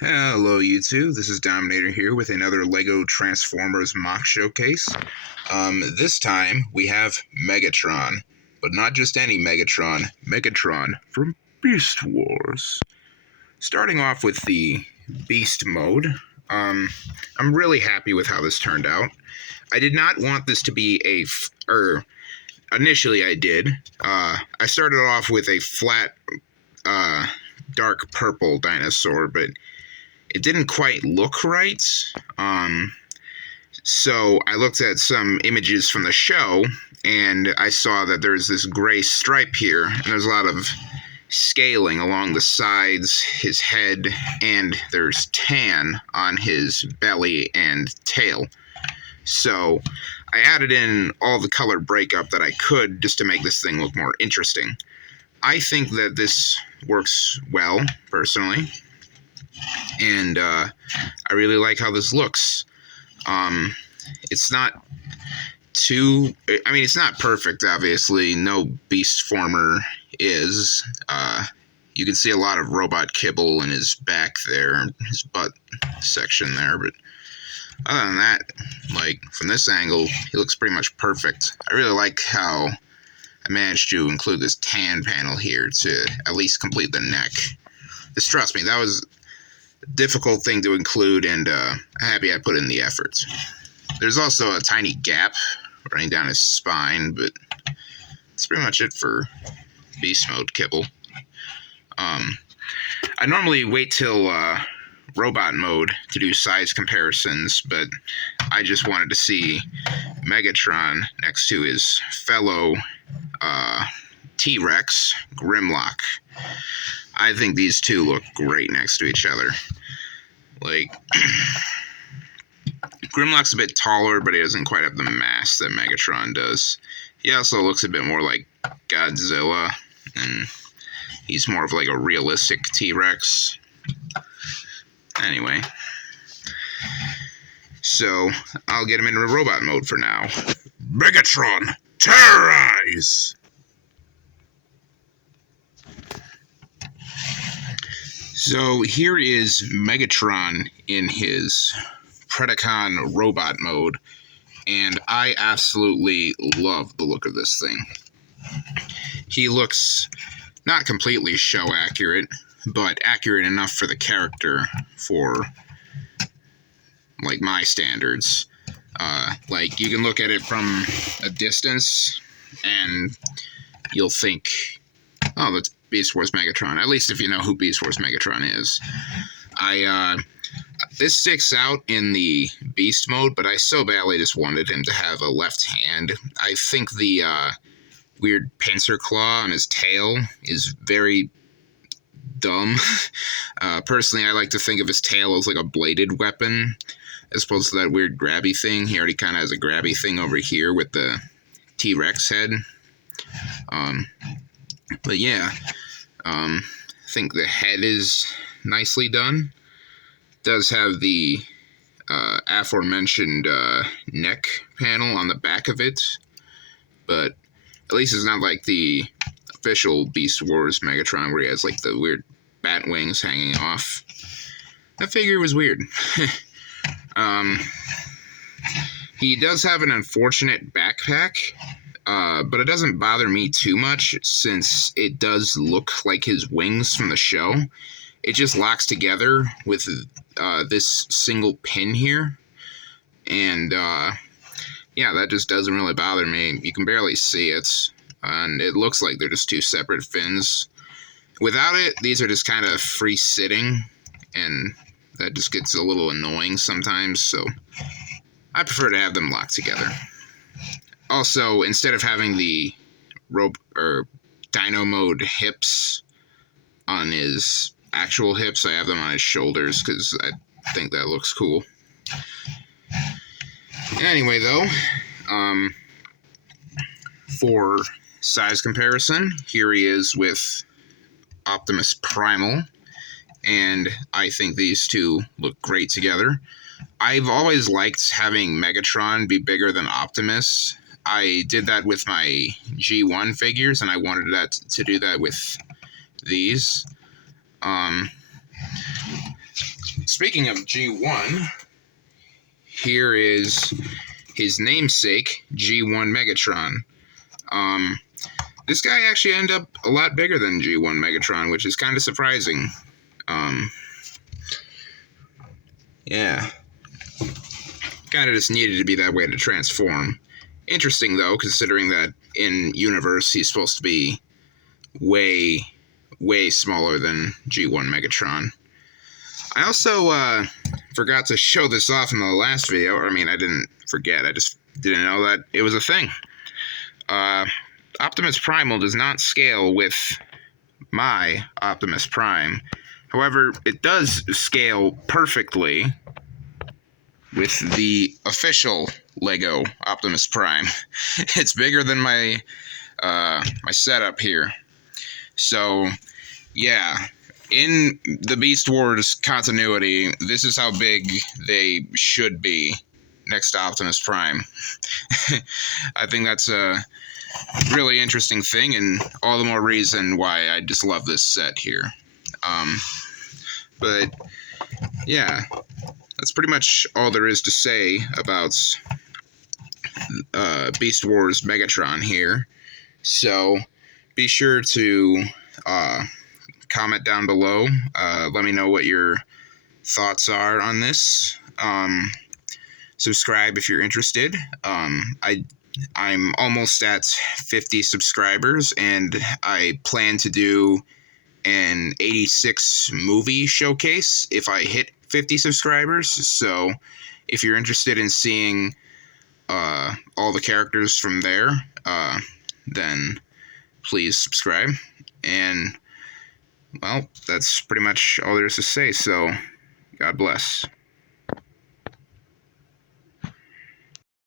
Hello YouTube, this is Dominator here with another LEGO Transformers MOC showcase. This time we have Megatron, but not just any Megatron, Megatron from Beast Wars. Starting off with the Beast mode, I'm really happy with how this turned out. I did not want this to be initially I did. I started off with a flat, dark purple dinosaur, but it didn't quite look right. So I looked at some images from the show, and I saw that there's this gray stripe here, and there's a lot of scaling along the sides, his head, and there's tan on his belly and tail. So I added in all the color breakup that I could just to make this thing look more interesting. I think that this works well, personally. And I really like how this looks. It's not too... it's not perfect, obviously. No Beast Former is. You can see a lot of robot kibble in his back there, his butt section there, but other than that, like, from this angle, he looks pretty much perfect. I really like how I managed to include this tan panel here to at least complete the neck. Just trust me, that was difficult thing to include, and I'm happy I put in the effort. There's also a tiny gap running down his spine, but that's pretty much it for Beast Mode kibble. I normally wait till Robot Mode to do size comparisons, but I just wanted to see Megatron next to his fellow T-Rex, Grimlock. I think these two look great next to each other. Like, Grimlock's a bit taller, but he doesn't quite have the mass that Megatron does. He also looks a bit more like Godzilla, and he's more of like a realistic T-Rex. Anyway, so I'll get him into robot mode for now. Megatron, terrorize! So here is Megatron in his Predacon robot mode, and I absolutely love the look of this thing. He looks not completely show accurate, but accurate enough for the character for, like, my standards. Like, you can look at it from a distance, and you'll think, oh, that's Beast Wars Megatron, at least if you know who Beast Wars Megatron is. This sticks out in the Beast mode, but I so badly just wanted him to have a left hand. I think the weird pincer claw on his tail is very dumb. Personally, I like to think of his tail as like a bladed weapon, as opposed to that weird grabby thing. He already kind of has a grabby thing over here with the T-Rex head. But yeah, I think the head is nicely done. Does have the aforementioned neck panel on the back of it, but at least it's not like the official Beast Wars Megatron where he has like the weird bat wings hanging off. That figure was weird. He does have an unfortunate backpack, but it doesn't bother me too much since it does look like his wings from the show. It just locks together with this single pin here, and yeah, that just doesn't really bother me. You can barely see it, and it looks like they're just two separate fins. Without it, these are just kind of free sitting, and that just gets a little annoying sometimes, so I prefer to have them locked together. Also, instead of having the Dino Mode hips on his actual hips, I have them on his shoulders because I think that looks cool. Anyway, though, for size comparison, here he is with Optimus Primal, and I think these two look great together. I've always liked having Megatron be bigger than Optimus. I did that with my G1 figures, and I wanted that to do that with these. speaking of G1, here is his namesake, G1 Megatron. This guy actually ended up a lot bigger than G1 Megatron, which is kind of surprising. Yeah. Kind of just needed to be that way to transform. Interesting, though, considering that in universe he's supposed to be way, way smaller than G1 Megatron. I also forgot to show this off in the last video. I mean, I didn't forget. I just didn't know that it was a thing. Optimus Primal does not scale with my Optimus Prime. However, it does scale perfectly with the official Lego Optimus Prime. It's bigger than my my setup here. So, yeah, in the Beast Wars continuity, this is how big they should be next to Optimus Prime. I think that's a really interesting thing, and all the more reason why I just love this set here. But yeah, that's pretty much all there is to say about Beast Wars Megatron here. So be sure to comment down below. Let me know what your thoughts are on this. Subscribe if you're interested. I'm almost at 50 subscribers, and I plan to do an 86 movie showcase if I hit 50 subscribers. So if you're interested in seeing all the characters from there, then please subscribe. And, well, that's pretty much all there is to say, so God bless.